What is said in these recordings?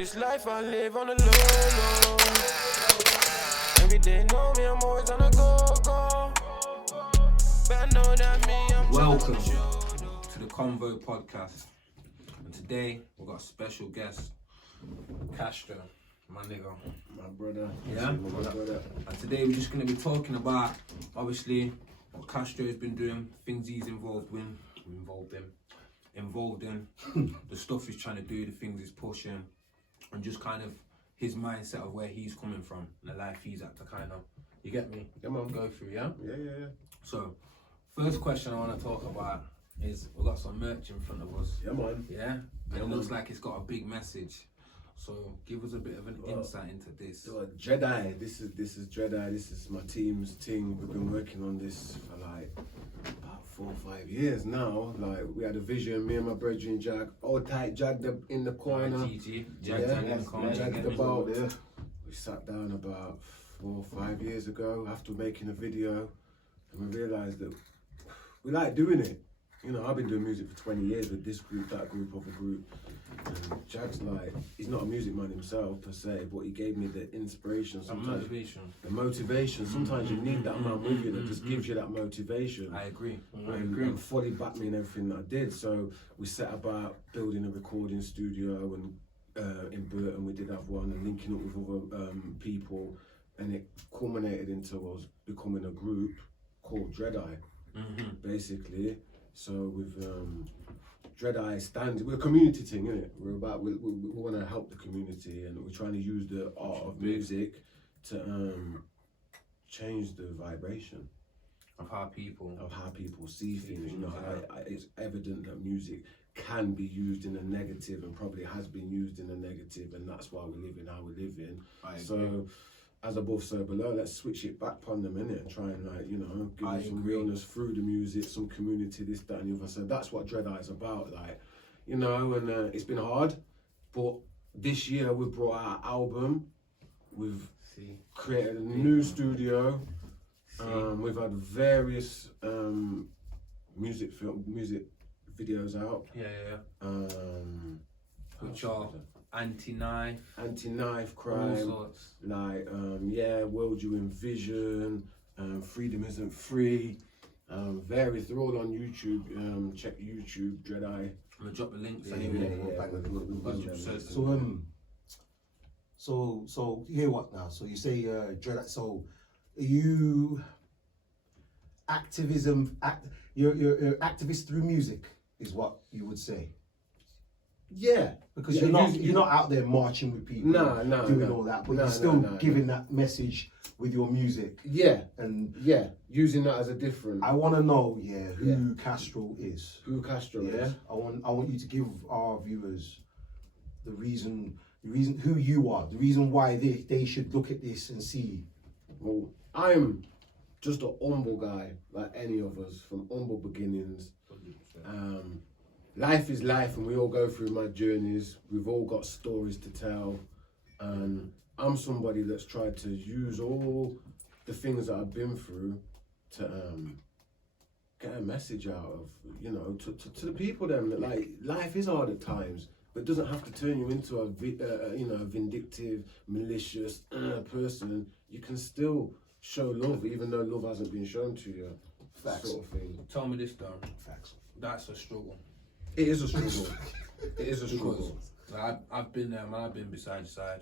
this life I live on the low. Every day know me, I'm always on the go. But I know that me, I'm Welcome to the Convo Podcast. And today we've got a special guest, Castro, my nigga. My brother. Yeah? My brother. And today we're just going to be talking about, obviously, what Castro has been doing, things he's involved in, the stuff he's trying to do, the things he's pushing, and just kind of his mindset of where he's coming from and the life he's at to kind of, you get me? Come on. Go through, yeah? Yeah. So, first question I want to talk about is we've got some merch in front of us. Yeah, man. Yeah? And it looks like it's got a big message. So, give us a bit of an insight into this. So Jedi, this is Jedi, this is my team's thing. We've been working on this for like about 4 or 5 years now. Like we had a vision, me and my brother and Jack, all tight, Jack in the corner. GG. Jack in the corner. Jack the bout. We sat down about 4 or 5 years ago after making a video, and we realised that we like doing it. You know, I've been doing music for 20 years with this group, that group, other group. And Jack's like, he's not a music man himself per se, but he gave me the inspiration. Sometimes the motivation. Sometimes you need that man with you that just gives you that motivation. I agree. And fully backed me in everything that I did. So we set about building a recording studio, and in Burton we did have one, and linking up with other people, and it culminated into us becoming a group called Dreadeye, basically. So with Dreadeye stands, we're a community thing, isn't it? We want to help the community, and we're trying to use the art of music to change the vibration of how people see things. You know, it's evident that music can be used in a negative, and probably has been used in a negative, and that's why we live in how we live in. So, as above, so below. Let's switch it back upon them, innit, and try and, like, you know, give them some realness through the music, some community, this, that, and the other. So that's what Dreadeye is about, like, you know. And it's been hard, but this year we've brought out an album. We've created a new studio. We've had various music videos out. Which are anti-knife crime, all sorts. Like world you envision, freedom isn't free, various. They're all on YouTube. Check YouTube, Dreadeye. I'm gonna drop the links. So you hear what now? So you say Dreadeye. So are you activism? You're activist through music, is what you would say. Yeah, because you're not out there marching with people, doing all that, but you're still giving that message with your music. Yeah, and using that as a different. I want to know, who Castro is. Who Castro is. I want you to give our viewers the reason who you are, the reason why they should look at this and see. Well, I'm just a humble guy, like any of us, from humble beginnings. Life is life, and we all go through my journeys. We've all got stories to tell, and I'm somebody that's tried to use all the things that I've been through to get a message out of, you know, to the people then that, like, life is hard at times, but it doesn't have to turn you into a vindictive, malicious person. You can still show love, even though love hasn't been shown to you. Facts. Sort of thing. Tell me this, though. Facts. That's a struggle. It is a struggle. It is a struggle. I've been there, man. I've been beside your side.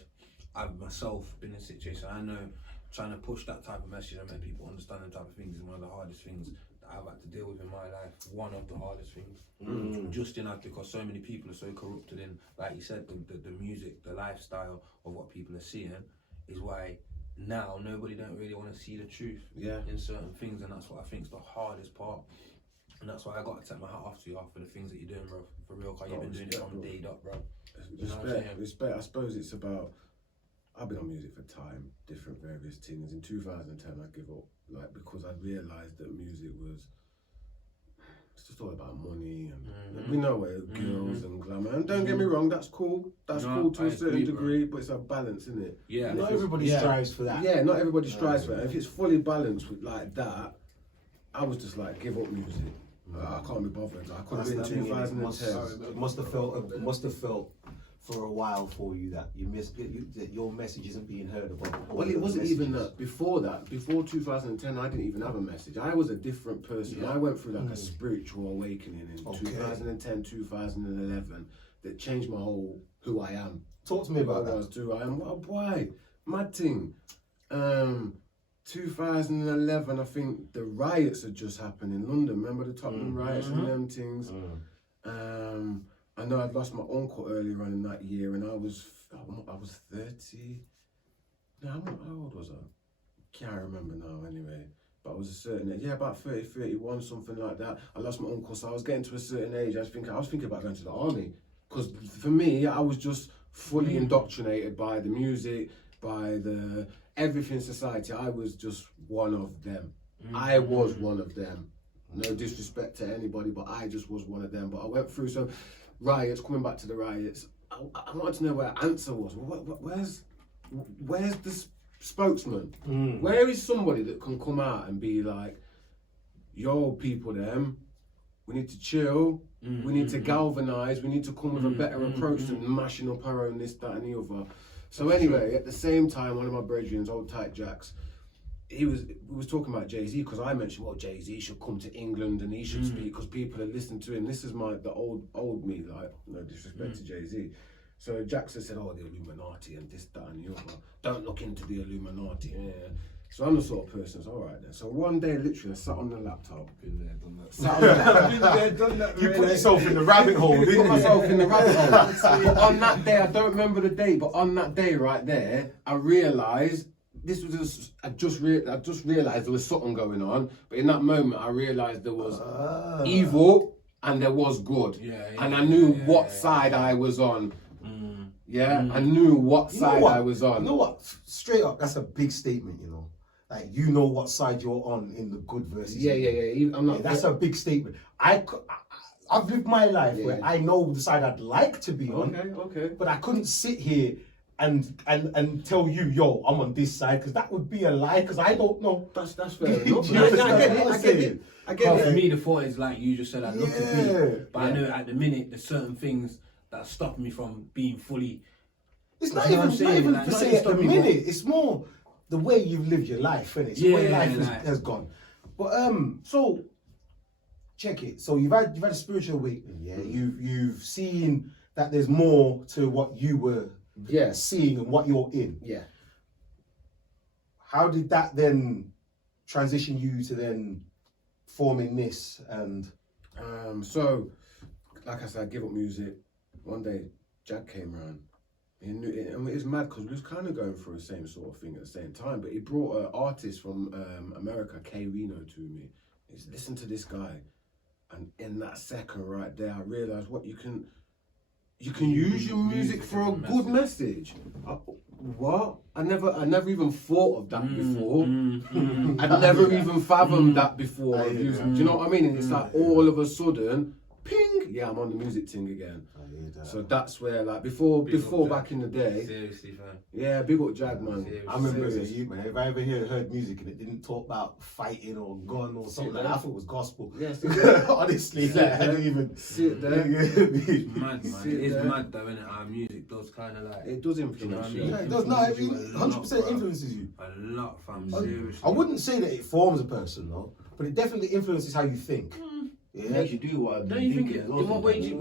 I've myself been in a situation. I know trying to push that type of message and make people understand the type of things is one of the hardest things that I've had to deal with in my life. One of the hardest things. Just because so many people are so corrupted in, like you said, the music, the lifestyle of what people are seeing is why now nobody don't really want to see the truth in certain things, and that's what I think is the hardest part. And that's why I got to take my hat off to you for the things that you're doing, bro. For real, because you've been doing it from day dot, bro. Respect. I suppose it's about, I've been on music for time, different various things. In 2010, I give up, like, because I realised that music was, it's just all about money, and we know it, girls and glamour. And don't get me wrong, that's cool. That's cool to a certain degree, but it's a balance, isn't it? Yeah. Not everybody strives for that. Yeah, not everybody strives for that. If it's fully balanced with like that, I was just like, give up music. I can't be bothered. I could have been 2010. It must have felt for a while for you that that your message isn't being heard about? Well, it wasn't even that. Before 2010, I didn't even have a message. I was a different person. I went through like a spiritual awakening in 2010, 2011 that changed my whole who I am. Talk to me about that. Who I am. What boy, mad thing. 2011, I think the riots had just happened in London. Remember the Tottenham riots and them things? I know I'd lost my uncle earlier on in that year, and I was 30. No, how old was I? Can't remember now anyway. But I was a certain age. Yeah, about 30, 31, something like that. I lost my uncle, so I was getting to a certain age. I was thinking about going to the army. Because for me, I was just fully indoctrinated by the music, by the everything society. I was just one of them. I was one of them. No disrespect to anybody, but I just was one of them. But I went through some riots, coming back to the riots. I wanted to know where answer was. Where's the spokesman? Where is somebody that can come out and be like, yo, people, we need to chill, we need to galvanise, we need to come with a better approach than mashing up our own this, that and the other. So anyway, at the same time, one of my brethren, old tight Jacks, we was talking about Jay-Z, because I mentioned, well, Jay-Z should come to England and he should speak because people are listening to him. This is the old me, like, no disrespect to Jay-Z. So Jackson said, oh, the Illuminati and this, that and the other. Don't look into the Illuminati. Yeah. So I'm the sort of person, so all right then. So one day, literally, I sat on the laptop. Been there, done that. Sat on the laptop. Been there, done that. You put yourself in the rabbit hole, didn't you? Put myself in the rabbit hole. But on that day, I don't remember the date, but on that day right there, I realised this was just, I just realised there was something going on. But in that moment, I realised there was evil and there was good. And I knew what side I was on. I knew what side I was on. You know what? Straight up, that's a big statement, you know. Like, you know what side you're on in the good versus I'm not. That's a big statement. I've lived my life where I know the side I'd like to be on. Okay. But I couldn't sit here and tell you, yo, I'm on this side, because that would be a lie, because I don't know. That's fair enough. I get it. For me, the thought is like you just said, I'd love to be. But I know at the minute, there's certain things that stop me from being fully. It's not even to say at the minute. It's more the way you've lived your life, innit? It's the way life has gone. But so check it. So you've had a spiritual awakening. Yeah, you've seen that there's more to what you were seeing and what you're in. Yeah. How did that then transition you to then forming this and? So, like I said, I give up music. One day, Jack came around. And it was mad because we was kind of going through the same sort of thing at the same time. But he brought an artist from America, K Reno, to me. He said, listen to this guy. And in that second right there, I realised what you can use your music for a good message. What? I never even thought of that before. I'd never even fathomed that before. Do you know what I mean? And it's like all of a sudden, ping! Yeah, I'm on the music thing again. So that's where, like, before back in the day. Seriously, fam. Yeah, big up Jag, man. I remember man, if I ever heard music and it didn't talk about fighting or gun or something like that, I thought it was gospel. Yeah, honestly, like, I didn't even sit there. It's mad, man. It is mad though, innit? Our music does kind of like. It does influence you. Yeah, it does. No, I mean, 100% influences you. A lot, fam. Seriously. I wouldn't say that it forms a person, though, but it definitely influences how you think. It makes you do what don't you think it? In what way do you?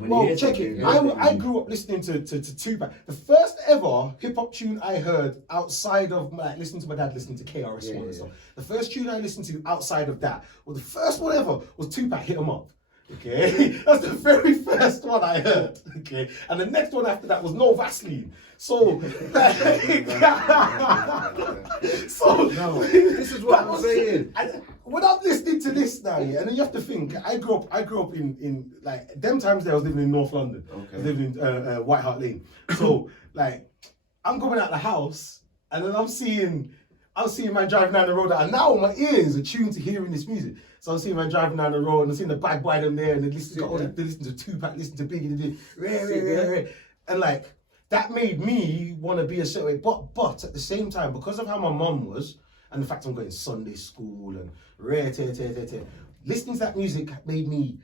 Well, check it. I grew up listening to Tupac. The first ever hip hop tune I heard outside of listening to my dad listening to KRS-One and stuff. The first tune I listened to outside of that, well, the first one ever was Tupac, Hit 'Em Up. Okay, that's the very first one I heard. Okay, and the next one after that was No Vaseline. So, this is what I'm saying. When I'm listening to this now, and then you have to think, I grew up in like them times there I was living in North London. I was living in White Hart Lane. So like I'm coming out the house and then I'm seeing man driving down the road, and now my ears are tuned to hearing this music. So I'm seeing man driving down the road and I'm seeing the bad boy them there and they listen to Tupac, listen to Biggie, and like that made me want to be a certain way. But at the same time, because of how my mum was, and the fact I'm going to Sunday school and listening to that music made me,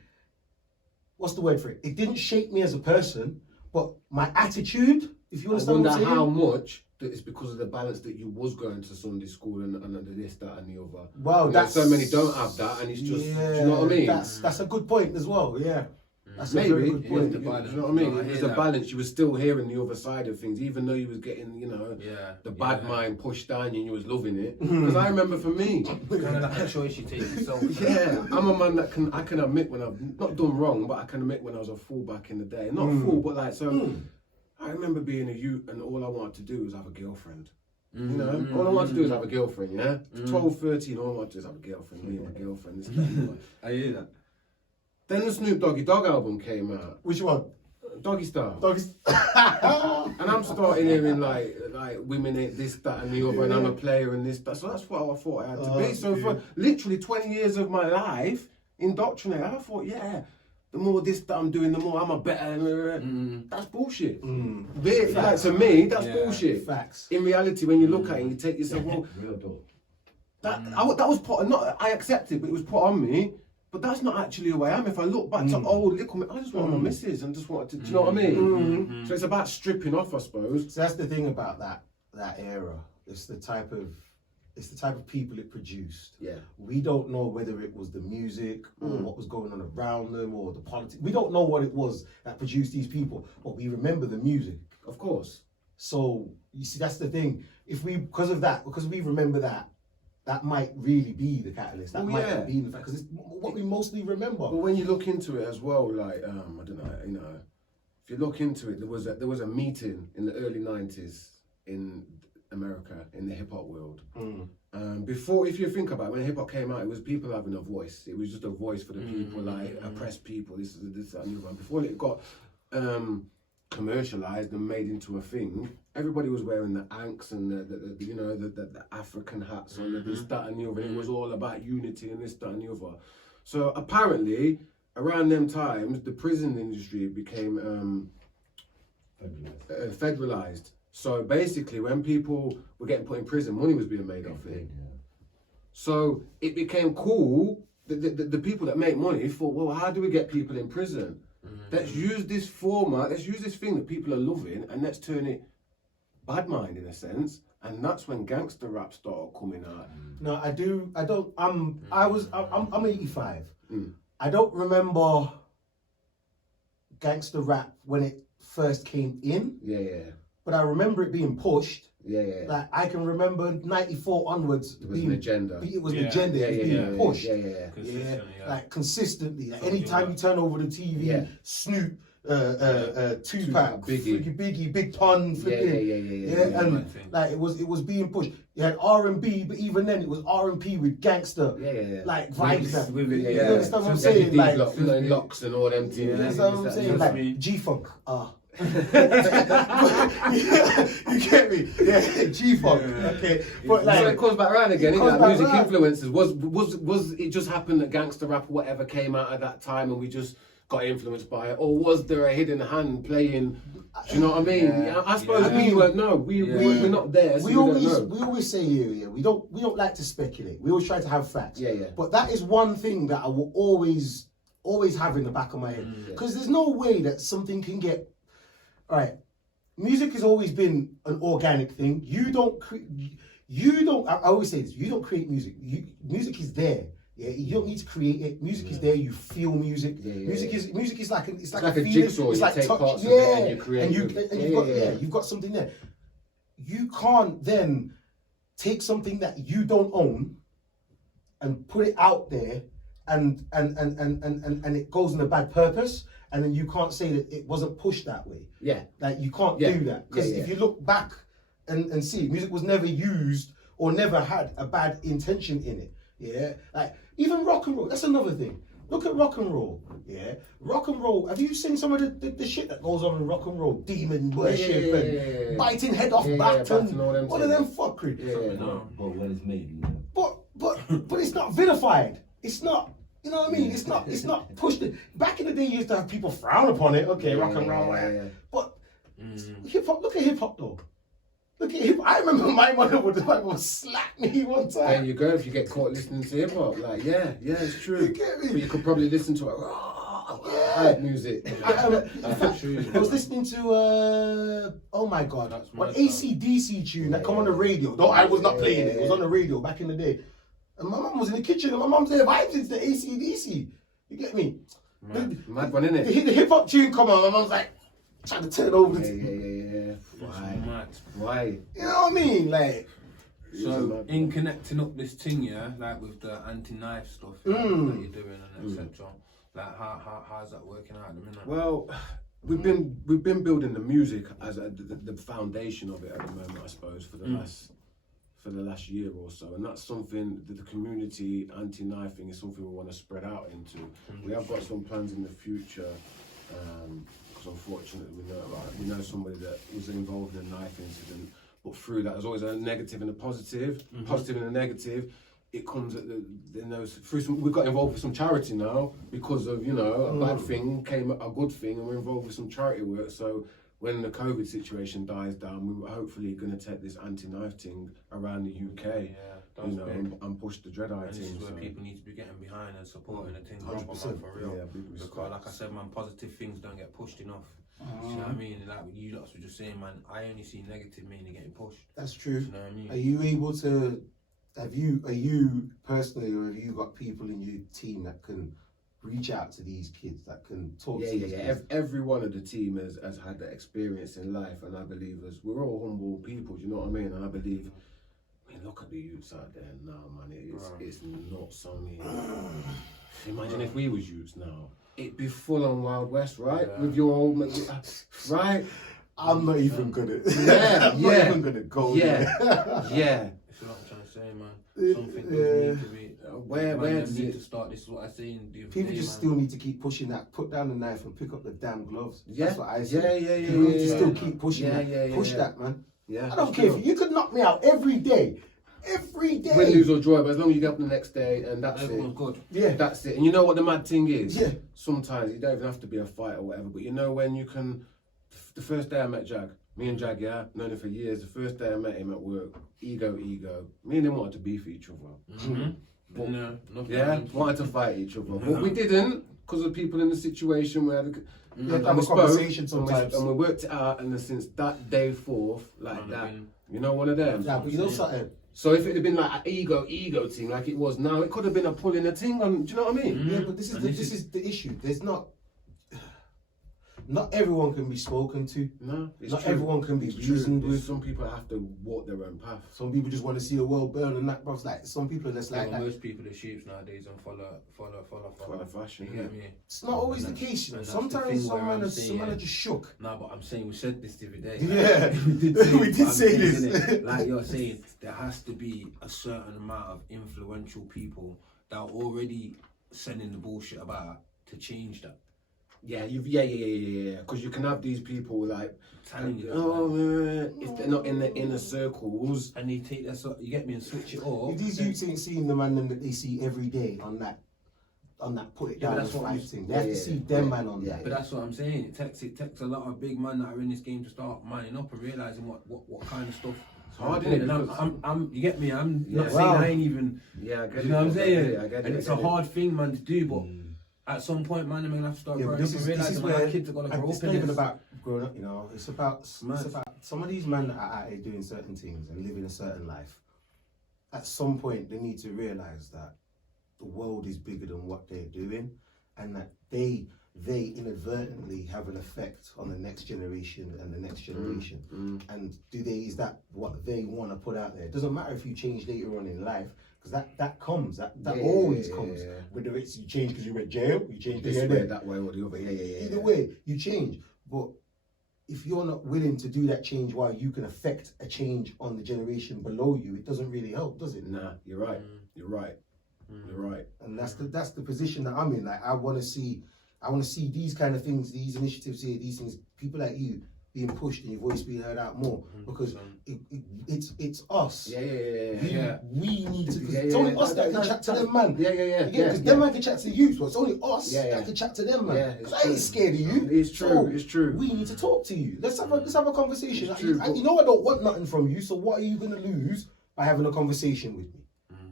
what's the word for it? It didn't shape me as a person, But my attitude, if you I understand what I'm wonder saying. how much that it's because of the balance that you was going to Sunday school and this, that, and the other. Well, that's so many don't have that, and it's just. Yeah, do you know what I mean? That's a good point as well. Yeah, that's a Maybe. very good point. Do you know what I mean? It was a balance. You were still hearing the other side of things, even though you was getting, the bad mind pushed down you and you was loving it. Because I remember for me, Kind of like a choice you take yourself. yeah, I'm a man that I can admit when I've not done wrong, but I can admit when I was a fool back in the day. Not a fool, but like so. I remember being a youth and all I wanted to do was have a girlfriend. All I wanted to do is have a girlfriend, yeah? 12, 13, all I wanted to do is have a girlfriend, me and my girlfriend. This, that. I hear that. Then the Snoop Doggy Dogg album came out. Which one? Doggy Style. Doggies. And I'm starting hearing like women ain't this, that and the other and I'm a player and this, that. So that's what I thought I had to be. So for literally 20 years of my life, indoctrinated, I thought, yeah, the more this that I'm doing, the more I'm a better. That's bullshit. Like, to me, that's bullshit. Facts. In reality, when you look at it, you take yourself, well, Real dope. that was put, not I accepted, but it was put on me. But that's not actually who I am. If I look back to old little me, I just want my missus and just wanted to, do you know what I mean? So it's about stripping off, I suppose. So that's the thing about that era. It's the type of people it produced. Yeah. We don't know whether it was the music or what was going on around them or the politics. We don't know what it was that produced these people, but we remember the music. Of course. So you see, that's the thing. Because we remember that, that might really be the catalyst. That might not be the fact, because it's what we mostly remember. But when you look into it as well, like I don't know, if you look into it, there was a meeting in the early 90s in America in the hip hop world. Before, if you think about it, when hip hop came out, it was people having a voice. It was just a voice for the people, like oppressed people. This that, and the other. Before it got commercialized and made into a thing, everybody was wearing the anks and the African hats and the this, that, and the other. It was all about unity and this, that, and the other. So apparently, around them times, the prison industry became federalized. So basically, when people were getting put in prison, money was being made off it. So it became cool. The people that make money thought, well, how do we get people in prison? Let's use this format, let's use this thing that people are loving, and let's turn it bad mind in a sense. And that's when gangster rap started coming out. No, I'm 85. I don't remember gangster rap when it first came in. Yeah. But I remember it being pushed. Yeah. Like I can remember 94 onwards. It was an agenda. It was an agenda. It was being pushed. Yeah. Like consistently. Like anytime you turn over the TV, Snoop, Tupac, Biggie, Big Pun, flipping. And like it was being pushed. You had R&B, but even then it was R&B with gangster, like vibes. You understand what I'm saying? Like locks and all them things. You understand what I'm saying? Like G-Funk. You get me? Yeah, G-Funk. Okay, but like so it comes back around again. It Like music influences. Was it just happened that gangster rap or whatever came out at that time and we just got influenced by it, or was there a hidden hand playing? Do you know what I mean? I suppose we weren't. No, we're not there. So we always say here, we don't like to speculate. We always try to have facts. But that is one thing that I will always have in the back of my head, because there's no way that something can get. All right, music has always been an organic thing. I always say this, you don't create music. Music is there. Yeah, you don't need to create it. Music is there. You feel music. Music is like a jigsaw. It's like take touch. Parts of it and you create. You've got something there. You can't then take something that you don't own and put it out there and it goes in a bad purpose. And then you can't say that it wasn't pushed that way. Like you can't do that. Because if you look back and see, music was never used or never had a bad intention in it. Yeah. Like even rock and roll, that's another thing. Look at rock and roll. Yeah. Rock and roll. Have you seen some of the shit that goes on in rock and roll? Demon worship and biting head off back and all of them fuckery. But when it's made, you know. But it's not vilified. It's not. You know what I mean? It's not pushed. Back in the day, you used to have people frown upon it. Okay, rock and roll, but hip hop. Look at hip hop though. Look at hip. I remember my mother would slap me one time. There you go. If you get caught listening to hip hop, like it's true. You get me? But you could probably listen to it. hype music. I was listening to oh my god, an AC/DC tune that come on the radio. No, I was not playing it. It was on the radio back in the day. And my mum was in the kitchen and my mum's there vibes into the AC/DC. You get me? Mad one, innit? The hip hop tune come on, my mum's like trying to turn over. Yeah. Why? You know what I mean? Like. So in connecting up this thing, yeah, like with the anti-knife stuff that you're doing and etc. Like how's that working out at the minute? Well, we've been building the music as the foundation of it at the moment, I suppose, for the last year or so, and that's something that the community anti-knife thing is something we want to spread out into. We have got some plans in the future. Because unfortunately we know somebody that was involved in a knife incident. But through that, there's always a negative and a positive. Positive and a negative. It comes at we got involved with some charity now because of a bad thing came a good thing, and we're involved with some charity work. So when the COVID situation dies down, we're hopefully going to take this anti-knife thing around the UK. And push the dread eye. And this is where people need to be getting behind and supporting the thing. 100% for real. Yeah, because like I said, man, positive things don't get pushed enough. You know what I mean? Like you lot were just saying, man, I only see negative mainly getting pushed. That's true. You know what I mean? Are you able to? Are you personally, or have you got people in your team that can reach out to these kids, that can talk to these kids? Every one of the team has had that experience in life, and I believe we're all humble people. Do you know what I mean? And I believe. Look at the youths out there now, man. It's not something. Imagine if we was youths now. It'd be full on Wild West, right? Yeah. With your old, right? I'm not even gonna. I'm not even gonna go. Yeah. That's what I'm trying to say, man. Something does need to be. Where does need it to start? This is what I say. People just still need to keep pushing that. Put down the knife and pick up the damn gloves. Yeah. That's what I say. Yeah. People need to still keep pushing that. Push that, man. Yeah. I don't care if you could knock me out every day. Every day. Win, lose or draw, but as long as you get up the next day and that's it. Good. Yeah, that's it. And you know what the mad thing is? Yeah. Sometimes you don't even have to be a fight or whatever, but you know when you can. The first day I met Jag, me and Jag, known him for years. The first day I met him at work, ego. Me and him wanted to beef each other. But, wanted to fight each other, but we didn't because of people in the situation where. You have to have a conversation sometimes. And we worked it out, and since that day forth, like that, you know, one of them. Yeah, but you know something. So if it had been like an ego thing, like it was now, it could have been a pulling a thing on. Do you know what I mean? Yeah, but this is the issue. There's not everyone can be spoken to. No, it's not true. Everyone can be reasoned with. Some people have to walk their own path. Some people just want to see the world burn and that, bro. Like some people are just like that. Most people are sheep nowadays and follow fashion. You get me? It's not always the case, you know. Sometimes some man are just shook. No, but I'm saying we said this the other day. Yeah, we did say this. Like you're saying, there has to be a certain amount of influential people that are already sending the bullshit about to change that. Yeah. Because you can have these people like telling you, if they're not in the inner circles, and they take that, you get me, and switch it off. If these youths ain't seeing the man that they see every day on that put it down, that's what I'm saying. They have to see them man on that. But that's what I'm saying. It takes a lot of big men that are in this game to start manning up and realizing what kind of stuff. It's hard, isn't it? I'm you get me? I'm not saying I ain't even. Yeah, I get it. You know what I'm saying? I get it. And it's a hard thing, man, to do, but. At some point, man, I'm gonna have to start growing up and realize my kids are gonna grow up. It's not even about growing up, you know. It's about some of these men that are out here doing certain things and living a certain life. At some point, they need to realize that the world is bigger than what they're doing, and that they inadvertently have an effect on the next generation and the next generation. And is that what they want to put out there? It doesn't matter if you change later on in life. Because that comes, that always comes. Whether it's you change because you went jail, you change this way, that way, or the other. Either way, you change. But if you're not willing to do that change while you can affect a change on the generation below you, it doesn't really help, does it? Nah, you're right. You're right. And that's the position that I'm in. Like I want to see these kind of things, these initiatives here, these things, people like you being pushed and your voice being heard out more, because it's us. We need to. It's only us that can chat to them, man. Because them man can chat to you, so it's only us that can chat to them, man. I ain't scared of you. It's true. It's true. We need to talk to you. Let's have a conversation. You know I don't want nothing from you, so what are you gonna lose by having a conversation with me?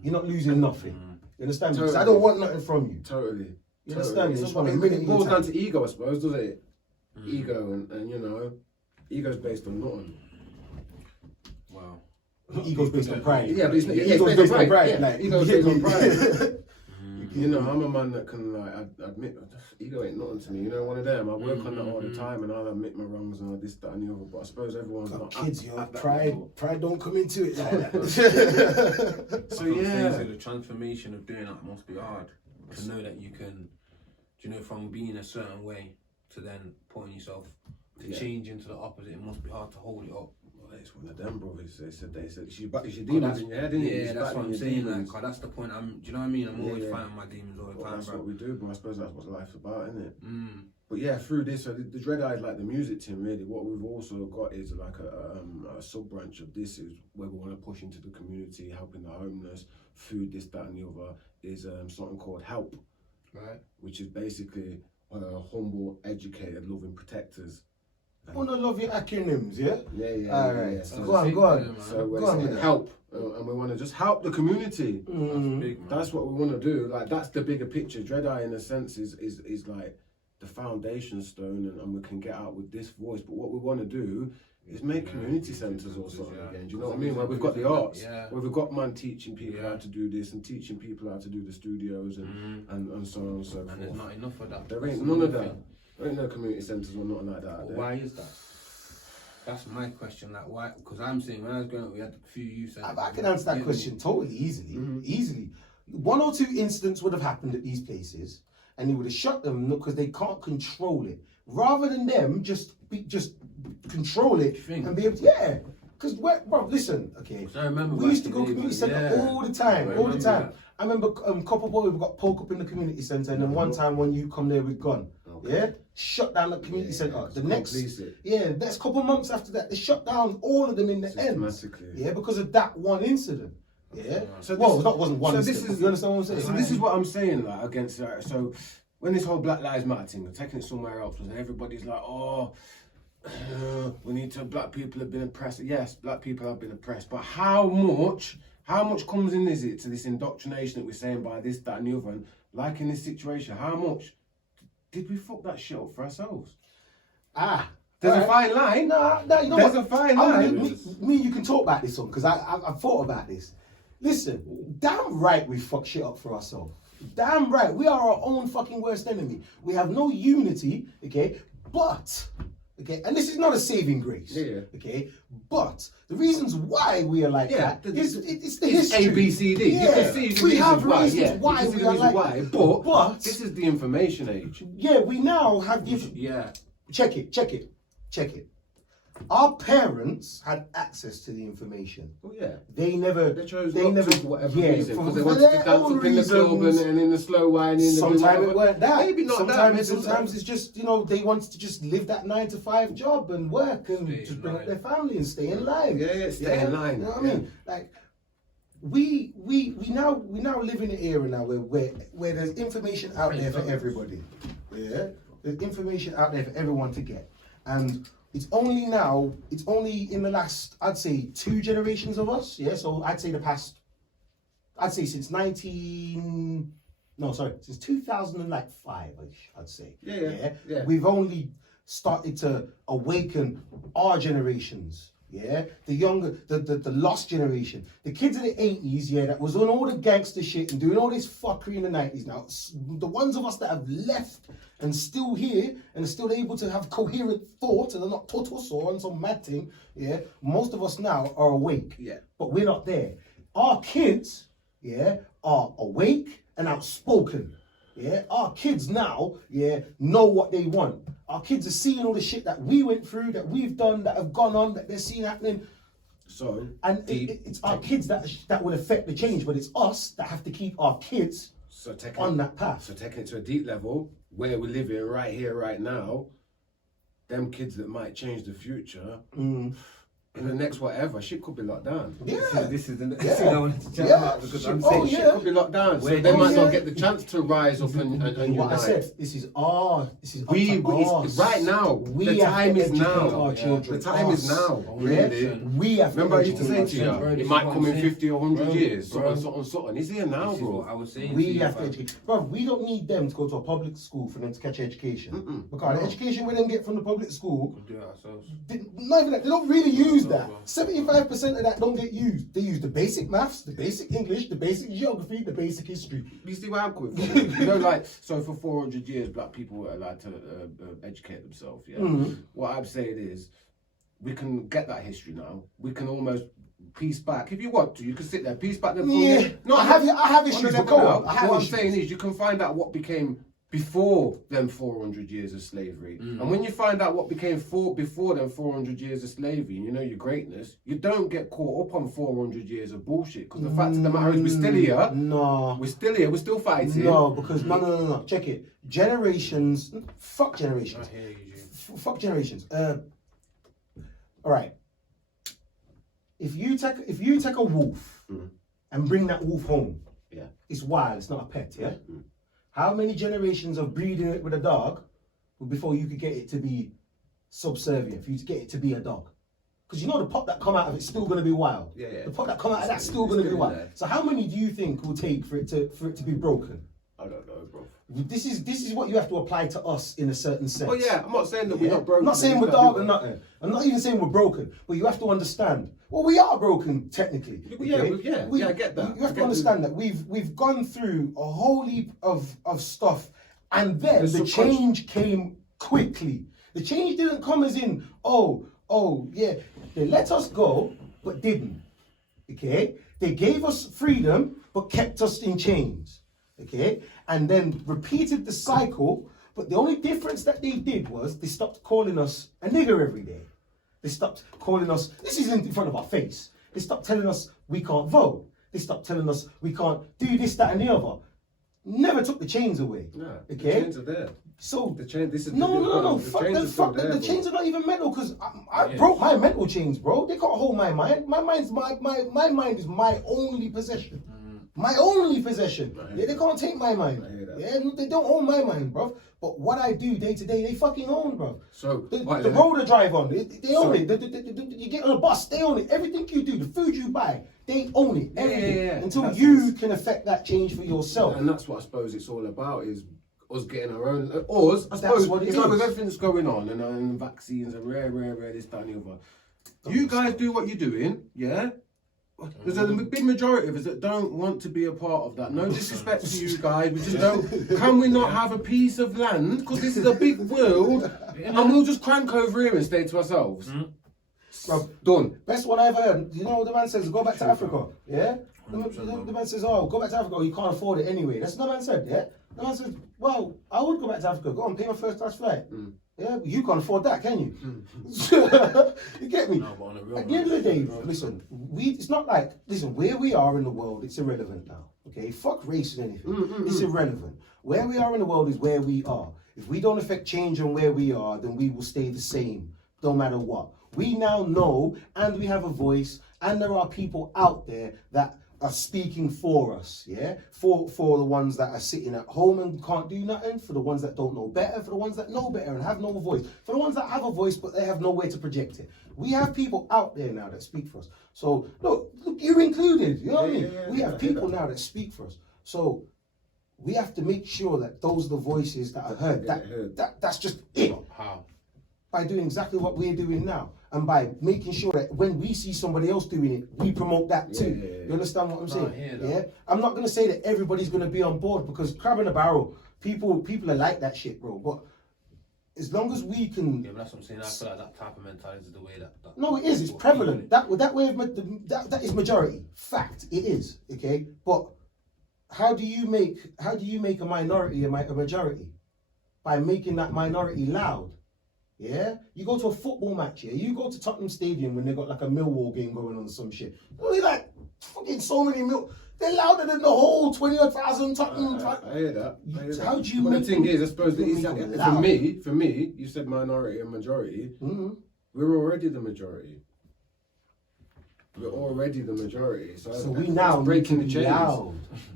You're not losing nothing. You understand? Because I don't want nothing from you. Totally. You understand? It's It's about, from the minute it you boils attack. down to ego, I suppose, doesn't it? Ego and you know, ego's based on nothing. Wow. Ego's based on pride. Yeah, but it's Ego's based on pride. Yeah, Like, ego's you get based on me? pride. You know, I'm a man that can like admit ego ain't nothing to me. You know, one of them. I work on that all the time, and I'll admit my wrongs and all this, that, and the other. But I suppose everyone's Got not kids, yo. at that Pride level. don't come into it like that. So So yeah, the transformation of doing that must be hard. To know that you can, you know, from being a certain way to then putting yourself to change into the opposite, it must be hard to hold it up. well, it's one of them, brothers. They said you battles your demons in your head, innit? Yeah, You're that's what battling I'm your saying. demons. Like, 'cause that's the point. Do you know what I mean? I'm always Yeah. fighting my demons all the Well, time, that's bro. what we do, but I suppose that's what life's about, isn't it? Mm. But yeah, through this, so the Dread Eye is like the music team, really. What we've also got is like a sub branch of this is where we want to push into the community, helping the homeless, food, this, that, and the other. Is something called Help, Right. which is basically humble, educated, loving protectors. I wanna love your acronyms, yeah? Yeah. Alright, So, go on. so we're Go on saying with it. help, and we want to just help the community. Mm. Big, man. That's what we want to do. Like that's the bigger picture. Dread Eye, in a sense, is like the foundation stone, and we can get out with this voice. But what we want to do is make community centres or something again. Do you know what I mean? Where we've got the arts, where we've got man teaching people how to do this and teaching people how to do the studios and so on and so And there's forth. not enough of that. There That's ain't none of another that. thing. There ain't no community centres or nothing like that. But there. why is that? That's my question. Like, why? Because I'm saying when I was growing up, we had a few youth centres. I can answer that question totally easily. Easily. 1 or 2 incidents would have happened at these places, and he would have shut them because they can't control it. Rather than them just control it and be able to, yeah. Because bro, listen, okay. I remember We used to go community centre all the time, I all the remember time. that. I remember a couple of boys got poke up in the community centre, and then one time when you come there with gun, yeah, shut down the community centre. The next couple of months after that, they shut down all of them in the end. Yeah, because of that one incident. Yeah. So Well, this- that wasn't one so incident. this is- You understand what I'm saying? So this is what I'm saying, like against so when this whole Black Lives Matter thing, we're taking it somewhere else, and everybody's like, oh, we need to. Black people have been oppressed. Yes, black people have been oppressed, but how much comes in is it to this indoctrination that we're saying by this, that, and the other? And like in this situation, how much did we fuck that shit up for ourselves? There's a fine line. Nah, you know There's what? a fine I line. mean, me and you can talk about this one because I've thought about this. Listen, damn right we fuck shit up for ourselves. Damn right, we are our own fucking worst enemy. We have no unity, okay? But, okay, and this is not a saving grace, okay? But the reasons why we are like that is it's the history. A, B, C, D. Yeah, You can see the we reasons have why. reasons why You can we see the are reasons like why. that. But this is the information age. Yeah, we now have different. Yeah. Check it. Our parents had access to the information. Oh yeah. They never. They chose They not never. to for whatever reason for because they wanted to their dance own up in the club reasons. and in the slow wine. Sometimes it weren't that. Maybe not sometimes, that. Sometimes it's just they wanted to just live that 9-to-5 job and work and Stay just in bring up line. their family and stay in line. Yeah, stay in line. You know what I mean? Like we now live in an era now where there's information out there for everybody. Yeah, there's information out there for everyone to get, and it's only in the last, I'd say, 2 generations of us. Yeah, so I'd say since 2005, I'd say. Yeah. We've only started to awaken our generations. Yeah, the younger, the lost generation, the kids of the 80s, that was on all the gangster shit and doing all this fuckery in the 90s. Now, the ones of us that have left and still here and are still able to have coherent thought and are not total sore on some mad thing, most of us now are awake. Yeah. But we're not there. Our kids, are awake and outspoken. Yeah, our kids now, know what they want. Our kids are seeing all the shit that we went through, that we've done, that have gone on, that they're seeing happening. So, and it's our kids that will affect the change, but it's us that have to keep our kids on that path. So taking it to a deep level, where we're living right here, right now, them kids that might change the future, in the next whatever, shit could be locked down. Yeah. This is the Yeah. thing I wanted to chat Yeah. about because I'm Oh, saying shit yeah. could be locked down. So Where- they Oh, might yeah. not get the chance to rise up and What I unite. said, this is up We, to us. right now. We The have time to is educate now. our children. The time is Us. now. Yeah? Really. We have Remember, I used to say educate to our you, bro, it this might is what come I'm in saying. 50 or 100 Bro, years. bro. Something. It's here now, This is what bro. I was saying. We to you, have to fam. educate. Bro, we don't need them to go to a public school for them to catch education. Because the No. education we them get from the public school, We'll do it ourselves. not even that, they don't really use No, that. bro. 75% of that don't get used. They use the basic maths, the basic English, the basic geography, the basic history. You see where I'm coming from? You know, like, so for 400 years, black people were allowed to educate themselves, yeah? What I'm saying is, we can get that history now. We can almost piece back. If you want to, you can sit there, piece back the Yeah, I have issues, but go on. I have What I'm issues. saying is, you can find out what became before them 400 years of slavery. And when you find out what became before them 400 years of slavery, and you know your greatness, you don't get caught up on 400 years of bullshit. Because the fact of the matter is, we're still here. No. We're still here. We're still fighting. No, because no. Check it. Generations. Fuck generations. I hear you, Jay. Fuck generations. All right. If you take a wolf and bring that wolf home, Yeah. it's wild. It's not a pet. Yeah. How many generations of breeding it with a dog before you could get it to be subservient, for you to get it to be a dog? Because you know the pup that come out of it's still going to be wild. Yeah. The pup that come out of that's still going to be still wild. there. So how many do you think will take for it to be broken? I don't know, bro. This is what you have to apply to us in a certain sense. Oh yeah, I'm not saying that we're not broken. I'm not saying we're dog or nothing. I'm not even saying we're broken. But you have to understand. Well, we are broken technically. Yeah, okay? I get that. You have to understand that we've gone through a whole heap of stuff, and then the change came quickly. The change didn't come as in, oh yeah, they let us go, but didn't. Okay, they gave us freedom, but kept us in chains. Okay, and then repeated the cycle, but the only difference that they did was they stopped calling us a nigger every day. They stopped calling us, this is in front of our face. They stopped telling us we can't vote. They stopped telling us we can't do this, that, and the other. Never took the chains away. No, okay? the chains are there. So The chain. This is no. The Fuck chains them. are still Fuck there, them. The bro. chains are not even mental because I broke my mental chains, bro. They can't hold my mind. My mind's my mind is my only possession. My only possession. Yeah, they can't take my mind. I hear that. Yeah, they don't own my mind, bro. But what I do day to day, they fucking own, bro. So The what, road I drive on, they own it. You get on a bus, they own it. Everything you do, the food you buy, they own it. Everything. Yeah. Until That's you can affect that change for yourself. And that's what I suppose it's all about, is us getting our own. Us, I That's suppose, what it it's like with is. everything that's going on and vaccines and rare, this, that, and the other. You guys do what you're doing, yeah? There's a big majority of us that don't want to be a part of that. No disrespect to you guys, we just don't. Can we not have a piece of land? Because this is a big world, and we'll just crank over here and stay to ourselves. Bro, Done. best one I ever heard. You know what the man says? Go back to Africa. Yeah? The man says, oh, go back to Africa. You can't afford it anyway. That's what the man said, yeah? The man says, well, I would go back to Africa. Go on, pay my first class flight. Yeah? You can't afford that, can you? You get me? No, but on a real At the end of the day, bro, listen, it's not like, listen, where we are in the world, it's irrelevant now. Okay? Fuck race and anything. It's irrelevant. Where we are in the world is where we are. If we don't affect change on where we are, then we will stay the same, no matter what. We now know, and we have a voice, and there are people out there that are speaking for us, yeah? For the ones that are sitting at home and can't do nothing, for the ones that don't know better, for the ones that know better and have no voice, for the ones that have a voice but they have nowhere to project it. We have people out there now that speak for us. So, look, you're included, you know what I mean? We have people now that speak for us. So, we have to make sure that those are the voices that are heard. That's just it. How? By doing exactly what we're doing now, and by making sure that when we see somebody else doing it, we promote that too. You understand what I'm saying? I hear that. Yeah. I'm not gonna say that everybody's gonna be on board, because crab in a barrel, people are like that shit, bro. But as long as we can, Yeah, but that's what I'm saying. I feel like that type of mentality is the way that no, it is. It's prevalent. That way of that is majority. Fact, it is. Okay, but how do you make a minority a majority? By making that minority loud. Yeah, you go to a football match. Yeah, you go to Tottenham Stadium when they got like a Millwall game going on or some shit. They like fucking so many They're louder than the whole 20,000 Tottenham. I hear that. How do you But make the thing them- is, I suppose that make them loud? for me, you said minority and majority. We're already the majority. We're already the majority. So we now it's breaking need the to be chains. loud.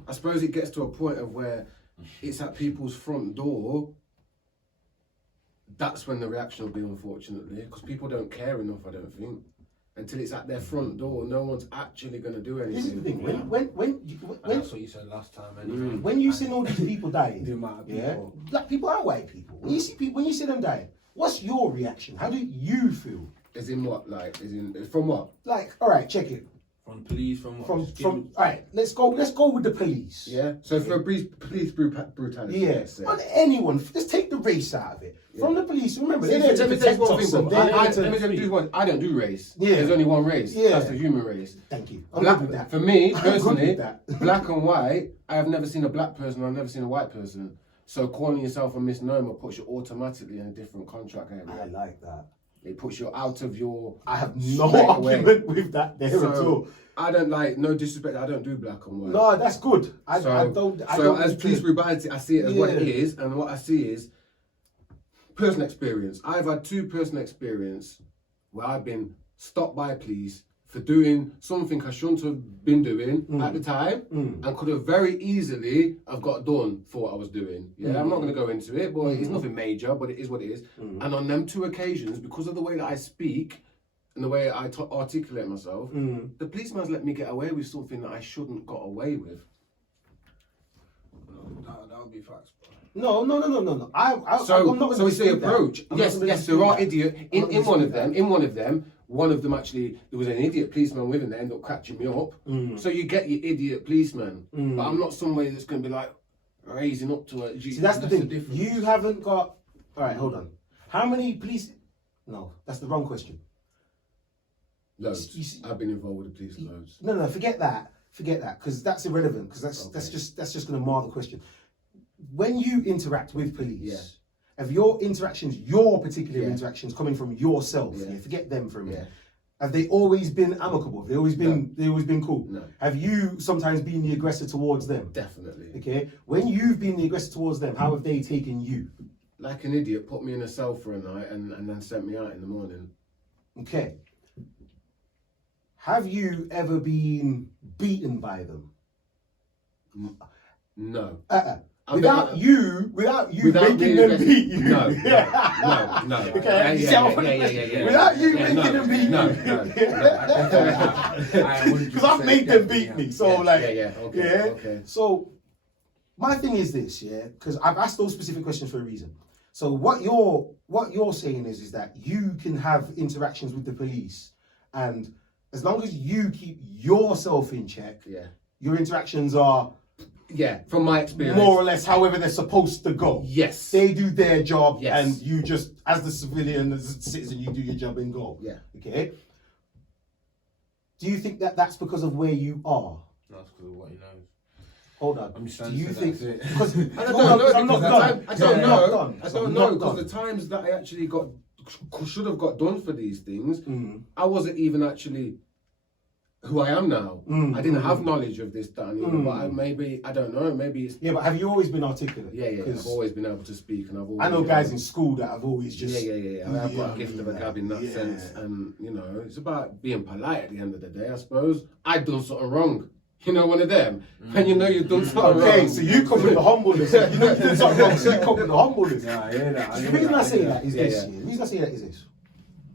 I suppose it gets to a point of where it's at people's front door. That's when the reaction will be, unfortunately, because people don't care enough, I don't think. Until it's at their front door, no one's actually going to do anything. This is the thing. And that's what you said last time. Anyway. When you see all these people dying, The amount of yeah, people. black people and white people. When you see people, when you see them dying, what's your reaction? How do you feel? As in what? Like, as in from what? Like, all right, check it. From police, from what? From all right, let's go with the police. Yeah. So for police brutality. Yeah, let's say. on anyone, let's take the race out of it. From the police, remember, they're Let there to me tell protect you one us. thing, and bro. they're there to Let me tell you one. I don't do race. Yeah. There's only one race. Yeah. That's the human race. Thank you. I'm good with that. For me, I'm good personally, with that. black and white, I have never seen a black person, I've never seen a white person. So calling yourself a misnomer puts you automatically in a different contract area. I like that. It puts you out of your... I have no straight away. argument with that there at all. I don't like, no disrespect, I don't do black and white. No, that's good. I don't. As police brutality, I see it as what it Yeah. is, and what I see is personal experience. I've had 2 personal experience where I've been stopped by police for doing something I shouldn't have been doing at the time, and could have very easily have got done for what I was doing. Yeah, I'm not going to go into it, but it's nothing major, but it is what it is. And on them 2 occasions, because of the way that I speak and the way I articulate myself, the policeman's let me get away with something that I shouldn't got away with. That would be facts, bro. No. I'm not So gonna it's the dispute that. approach. I'm not Yes, gonna yes, dispute there are that. idiots. I'm not In gonna one dispute of them, one of them actually, there was an idiot policeman with him that ended up catching me up. So you get your idiot policeman, but I'm not somebody that's going to be like raising up to it. See, that's the thing. difference. You haven't got. All right, hold on. How many police? No, that's the wrong question. Loads. You see- I've been involved with the police loads. No, forget that, because that's irrelevant. Because that's Okay. just going to mar the question. When you interact with police, Yeah. have your interactions, your particular Yeah. interactions, coming from yourself? Yeah. Yeah, forget them for a minute. Yeah. Have they always been amicable? Have they always been? They always been cool. No. Have you sometimes been the aggressor towards them? Definitely. Okay. When you've been the aggressor towards them, how have they taken you? Like an idiot, put me in a cell for a night and then sent me out in the morning. Okay. Have you ever been beaten by them? No. Without you Without making being them aggressive. beat you. No. Okay. You see how I'm putting it? Without you making them beat you. Because I've made them beat me. So Okay. yeah. Okay. So my thing is this, yeah, because I've asked those specific questions for a reason. So what you're saying is that you can have interactions with the police, and as long as you keep yourself in check, Yeah. your interactions are Yeah. From my experience. more or less however they're supposed to go. Yes. They do their job, Yes. and you just, as the civilian, as the citizen, you do your job and go. Yeah. Okay. Do you think that that's because of where you are? No, it's because of what he knows. Hold on. I'm just Do trying to you say think? that's it. Because I don't know. I'm not done. I don't I'm not know. done. I don't know because the times that I actually should have got done for these things, I wasn't even actually who I am now. I didn't have knowledge of this, that, and the other, but I don't know. Maybe it's Yeah, but have you always been articulate? yeah. 'Cause I've always been able to speak, and I've always. I know guys in school that have always just. Yeah. I've got a gift of a gab in that sense, and it's about being polite at the end of the day, I suppose. I've done something wrong. One of them. And you've done something wrong. Okay, so you come with the humbleness. You did something wrong, so you come with the humbleness. Yeah, I hear that. The reason I say that is this. Yeah. The reason I say that is this.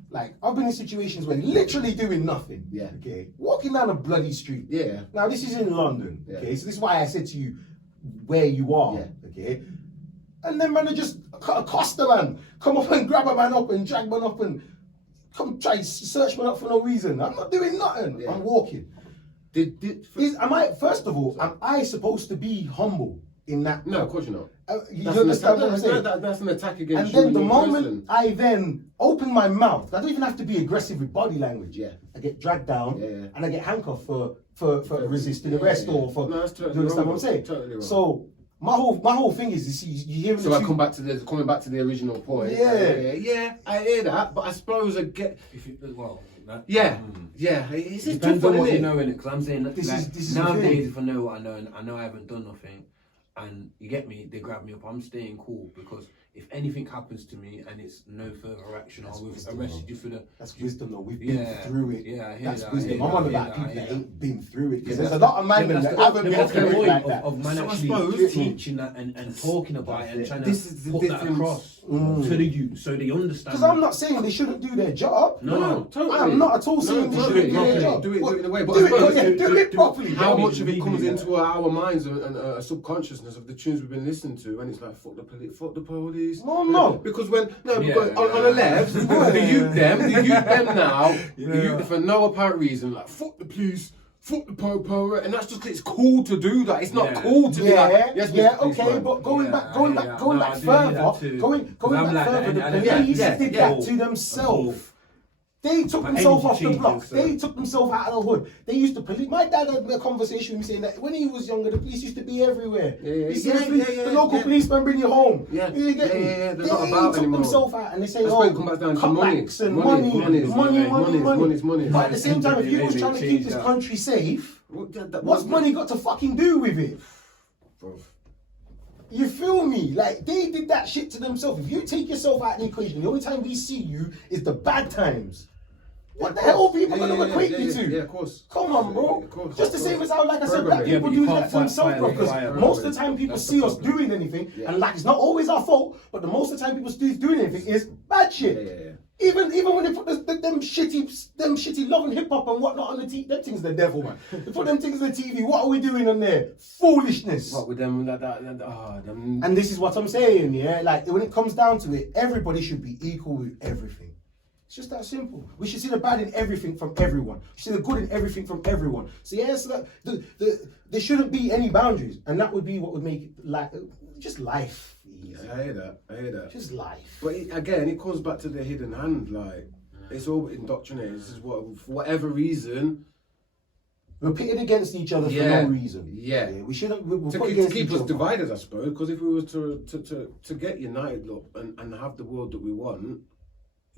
Like, I've been in situations where literally doing nothing. Yeah. Okay. Walking down a bloody street. Yeah. Now, this is in London. Yeah. Okay. So this is why I said to you where you are. Yeah. Okay. And then man, just accost a man, come up and grab a man up and drag man up and come try search man up for no reason. I'm not doing nothing. Yeah. I'm walking. First of all, am I supposed to be humble in that? No, of course you're not. You understand what I'm saying? That's an attack against And then you the as a moment person. I then open my mouth, I don't even have to be aggressive with body language. Yeah. I get dragged down Yeah. and I get handcuffed for resisting arrest or for. No, that's totally you understand wrong. what I'm saying? Totally wrong. So my whole thing is, you see, you hear. So I coming back to the original point. Yeah. I hear that, but I suppose I get. Yeah. It's just Depends tough, on what isn't you it? know in it, because I'm saying that This is the nowadays, thing. if I know what I know, and I know I haven't done nothing, and you get me, they grab me up, I'm staying cool, because if anything happens to me and it's no further action, I will arrest you for the. That's wisdom, though. We've been through it. Yeah, I hear that's that, wisdom. I I'm on hear about that, people I that hear ain't been through it. Because Yeah, there's a lot of man that haven't been that's the through it point like that. of man So I actually suppose- teaching that and talking about it and trying This to is the put that difference. across to the youth so they understand. Because I'm not saying they shouldn't do their job. No, totally. I'm not at all saying they shouldn't do their job. Do it in a way, but Do I suppose- it properly. How Yeah. much of it comes into our minds and subconsciousness of the tunes we've been listening to, and it's like fuck the police. No. Because when because Yeah, on the left, the youth them now, the youth for no apparent reason, like fuck the police. Fuck the po, and that's just it's cool to do that. It's not cool to be like yes, Mr. Okay, Policeman. but going Yeah, back no, I do hear that further, too. going I'm back like further, that, the and police yeah, did yeah. that to themselves. They took My themselves energy off the changes, block. so- They took themselves out of the hood. They used to police. My dad had a conversation with me saying that when he was younger, the police used to be everywhere. The local policeman bring you home. Yeah. You get me? They're They not about took anymore. themselves out and they say, That's why it comes back down to money. cutbacks and money. But at the same time, if you was trying to keep this country safe, what's money got to fucking do with it? You feel me? Like, they did that shit to themselves. If you take yourself out of the equation, the only time we see you is the bad times. What the hell are people going to equate you to? Yeah, of course. Come on, bro. Of course, Just the of same course. as how, like I said, black Yeah, people but you do can't that to fight themselves, fire bro. with Because fire, most of bro. the time people That's the see us problem. doing anything, and like it's not always our fault, but the most of the time people see us doing anything is bad shit. Yeah. Even when they put them shitty love and hip hop and whatnot on the TV, them things the devil, man. They put them things on the TV. What are we doing on there? Foolishness. What with them them And this is what I'm saying, yeah. Like when it comes down to it, everybody should be equal with everything. It's just that simple. We should see the bad in everything from everyone. We should see the good in everything from everyone. So yeah, so that there shouldn't be any boundaries, and that would be what would make it like just life easy. I hear that. Just life. But again, it comes back to the hidden hand. Like it's all indoctrinated. This is what, for whatever reason, we're pitted against each other for no reason. Yeah. We shouldn't. We're put to against keep each us other. divided, I suppose. Because if we were to get united, look, and have the world that we want, it'd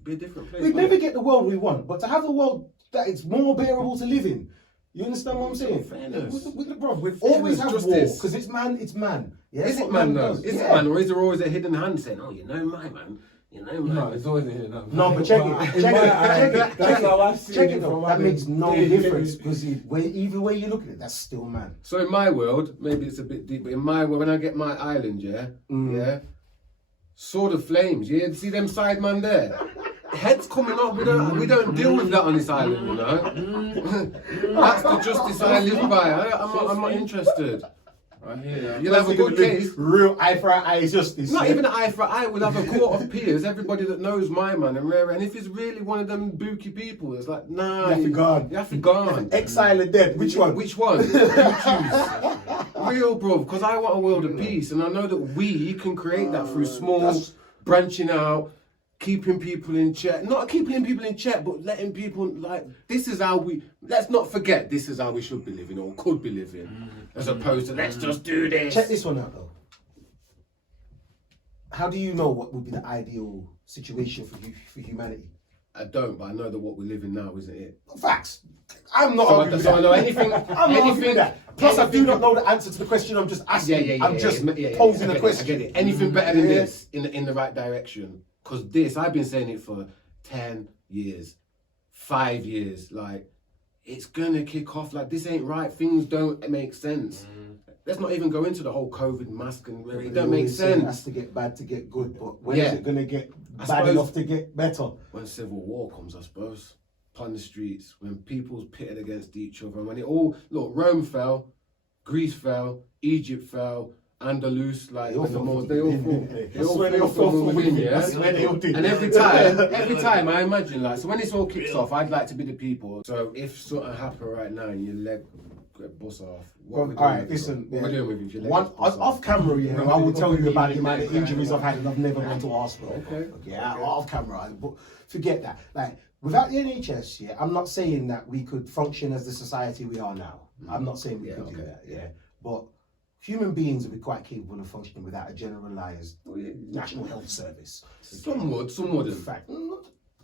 be a different place. We'd wouldn't never it? get the world we want, but to have a world that it's more bearable to live in. You understand what I'm saying? Fairness. We've always had war justice. because it's man. Yeah, Is what it man though? does. Is Yeah. it man, or is there always a hidden hand saying, "Oh, you know my man, you know my No, man." it's always here. No, but check it. That's how I've seen Check it it from though. my That makes no day. difference because either way you look at it, that's still man. So in my world, maybe it's a bit deep, but in my world, when I get my island, yeah, Sword of Flames, yeah, see them side man there? Heads coming up, we don't deal with that on this island, you know? That's the justice I live by. I'm not interested. I hear that. You'll have a good case. Real eye for eye justice. Not even an eye for eye, we'll have a court of peers, everybody that knows my man and rare. And if it's really one of them booky people, it's like, nah. You have to gone. You have to gone. Exile and dead. Which one? Which one? You choose. Real, bro, because I want a world of peace, and I know that we can create that through small, branching out, keeping people in check. Not keeping people in check, but letting people, like, this is how we, let's not forget this is how we should be living or could be living, as opposed to let's just do this. Check this one out though. How do you know what would be the ideal situation for humanity? I don't, but I know that what we live in now, isn't it? Facts. I'm not So arguing with I that. know anything. I'm not arguing with that. Plus, I do not know the answer to the question. I'm just asking. I'm just posing a question. I get it. Anything better than this in the right direction? Because this, I've been saying it for 10 years, 5 years. Like, it's gonna kick off. Like, this ain't right. Things don't make sense. Let's not even go into the whole COVID mask and it don't make sense. It has to get bad to get good, but when Yeah. is it gonna get I bad suppose- enough to get better? When civil war comes, I suppose, upon the streets, when people's pitted against each other, and when it all, look, Rome fell, Greece fell, Egypt fell, Andalus, like, They all when the fell Moors, from they all within, fall. innit? They That's all where they fall all fell from from within, within. yeah? That's where they all did. And every time I imagine, like, so when this all kicks off, I'd like to be the people. So if something happened right now and your leg get bust off, what are we doing Alright, with it, listen. bro? What are we doing with it if your leg One gets bust off camera, yeah. I will tell you about the amount of injuries I've had, and I've never gone to hospital. Okay. Yeah, off camera. But forget that. Like without the NHS, yeah, I'm not saying that we could function as the society we are now. I'm not saying we could do that. Yeah, but human beings would be quite capable of functioning without a generalised National Health Service. Some would, some In wouldn't. fact,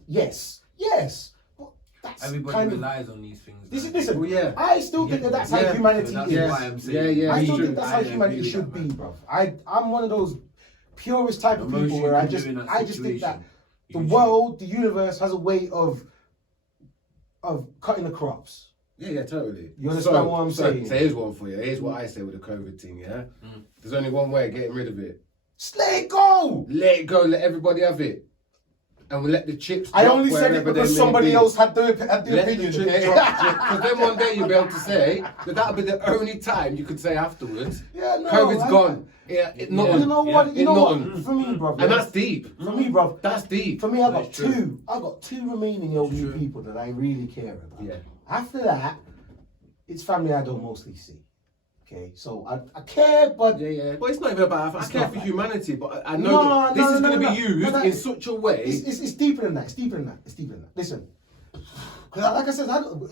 yes. But that's Everybody kind of. relies on these things. Listen, Well, yeah. I still think that that's how humanity That's is. why I'm saying. Yeah, I me still too. think that's how I humanity agree with should that, be, bro. I'm one of those purest type of people where I just think that the world, the universe has a way of cutting the crops. Yeah, totally. You understand what I'm saying? So here's one for you. Here's what I say with the COVID thing, yeah? There's only one way of getting rid of it. Just let it go! Let it go, let everybody have it. And we'll let the chips I drop only said it wherever they because may somebody be. else had the Let opinion. the chips drop. Because then one day you'll be able to say that that'll be the only time you could say afterwards, Yeah, no, COVID's gone. Yeah, You know what? You know what? For me, bro. And that's deep. For me, bro. That's deep. For me, I got That's true. two. I got two remaining elderly people that I really care about. Yeah. After that, it's family I don't mostly see. Okay, so I care, but Yeah. But it's not even about. I care not for like humanity, but I know that this is going to be used in such a way. it's deeper than that. It's deeper than that. It's deeper than that. Listen, because like I said,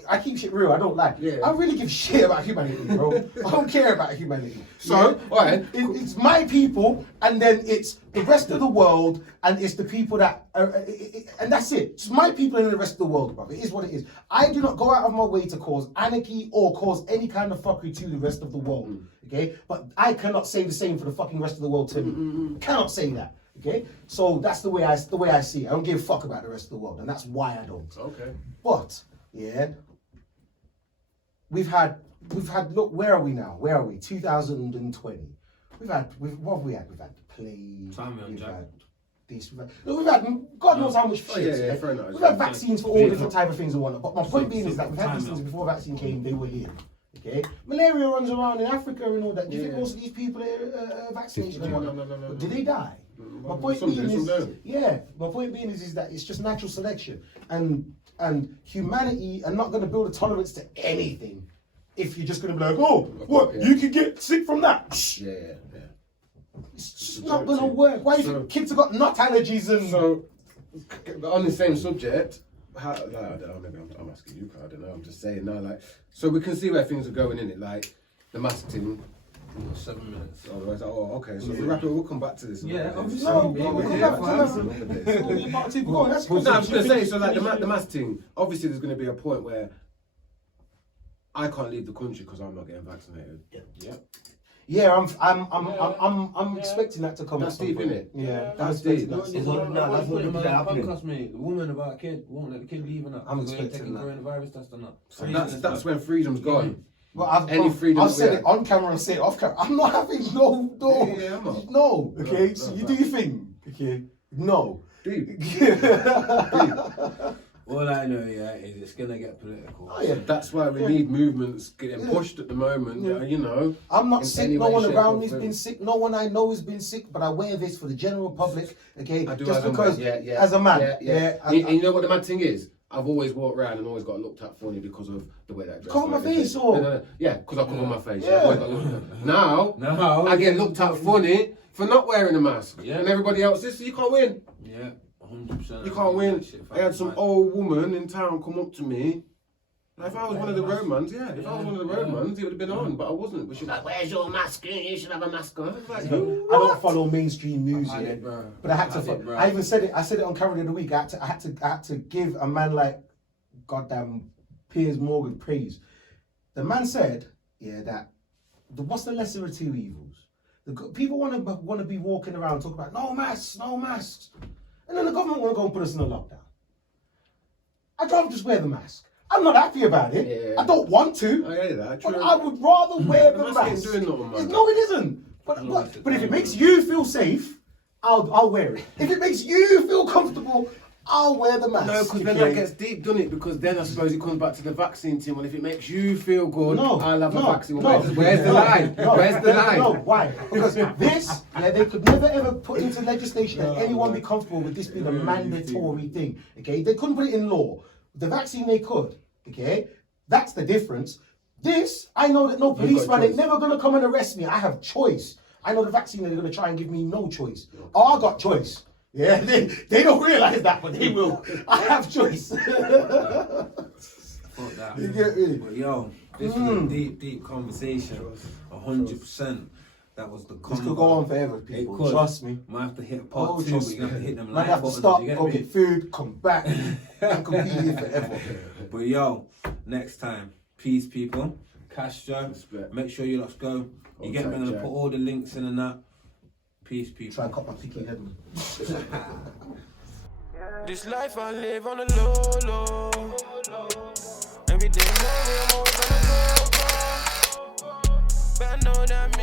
I keep shit real. I don't lie. Yeah. I really give shit about humanity, bro. I don't care about humanity. So, alright. it's my people, and then it's the rest of the world, and it's the people that, and that's it. It's my people and the rest of the world, bro. It is what it is. I do not go out of my way to cause anarchy or cause any kind of fuckery to the rest of the world. Okay, but I cannot say the same for the fucking rest of the world to me. I cannot say that. Okay, so that's the way I see it. I don't give a fuck about the rest of the world, and that's why I don't. Okay. But yeah, we've had look, where are we now? Where are we? 2020. What have we had? We've had the plague. We've had this. We've had God knows how much shit. Yeah, fair enough. We've had vaccines for all different type of things and whatnot. But my point being is that we've had these things before vaccine came. They were here. Okay, malaria runs around in Africa and all that. Do you think most of these people are vaccinated? No. Did they die? My point Some being do, some is, don't. yeah. My point being is that it's just natural selection, and humanity are not going to build a tolerance to anything. If you're just going to be like, oh, what? Yeah. You can get sick from that. Yeah. It's just not going to work. Why do you think kids have got nut allergies and? So, on the same subject, maybe I'm asking you, I don't know. I'm just saying now, like, so we can see where things are going in it, like the mask thing. 7 minutes. Oh, okay. So we'll come back to this. Yeah, obviously. No, Yeah, we'll come yeah, back yeah, to yeah. that. Go on, that's cool. No, I was going to say, so like the mask thing, obviously there's going to be a point where I can't leave the country because I'm not getting vaccinated. Yeah. Yeah, I'm expecting that to come. That's at some deep, point. innit? Yeah, That's I'm deep. expecting That's what- no, that's what the people are happening. podcast, mate. The woman about a kid won't let the kid leave and that. I'm because they ain't expecting taking that. coronavirus test or not. So that's when freedom's gone. Well, Any freedom I've that said we it on camera and said it off camera. I'm not having no. Yeah, I'm not. No, okay. No, So no, you no. do your thing, okay. No. Deep. All I know, yeah, is it's gonna get political. Oh, yeah. That's why we need movements getting pushed at the moment. Yeah. You know. I'm not In sick. any No way, one shape, around or me's form. been sick. No one I know has been sick. But I wear this for the general public. Okay, I do just as a because man. Yeah. as a man. Yeah. I- And you know what the mad thing is? I've always walked around and always got looked at funny because of the way that I dress. Cover my Like, face, no, or- no. Yeah, because I cover my face. Yeah. Always got looked at. Now, No. I get looked at funny for not wearing a mask. Yeah. And everybody else is, so you can't win. Yeah, 100%. You can't win. I had some old woman in town come up to me. If I was one of the roadmans, if I was one of the roadmans, it would have been on, but I wasn't. But she was like, "Where's your mask? You should have a mask on." I was like, I don't follow mainstream news I yet, did, bro. but I had to. I did, bro. I even said it. I said it on camera the other week. I had to give a man like goddamn Piers Morgan praise. The man said, that what's the lesser of two evils? People want to be walking around talking about no masks, and then the government want to go and put us in a lockdown. I'd rather just wear the mask. I'm not happy about it. Yeah. I don't want to. I hear that. But True. I would rather wear the The mask ain't mask. doing nothing, man. No, it isn't. But if it makes you feel safe, I'll wear it. If it makes you feel comfortable, I'll wear the mask. No, because then that gets deep, doesn't it? Because then I suppose it comes back to the vaccine thing. Well, if it makes you feel good, I'll have a vaccine. Where's the line? Where's the line? No, why? Because this, they could never ever put into legislation that anyone be comfortable with this being a mandatory thing. Okay, they couldn't put it in law. The vaccine they could. Okay, that's the difference. This, I know that no policeman ain't never gonna come and arrest me. I have choice. I know the vaccine they're gonna try and give me no choice. Oh, I got choice. Yeah, they don't realise that, but they will. I have choice. Fuck that. You get me? But yo, this was a deep conversation. 100%. That was the This convo. could go on forever, people. It could. Trust me. Might have to hit part Oh, 2, trust but you have to me. hit them Might like have to buttons, stop, you get go me? get food, come back, and compete here forever. But yo, next time, peace, people. Castro, Respect. make sure you let's go. You get me? I'm Hold tight, gonna Jack. put all the links in and that. Peace, people. Try and cut my picky head. This life I live on the low, low. Every day, I'm always on the go, go. But I know that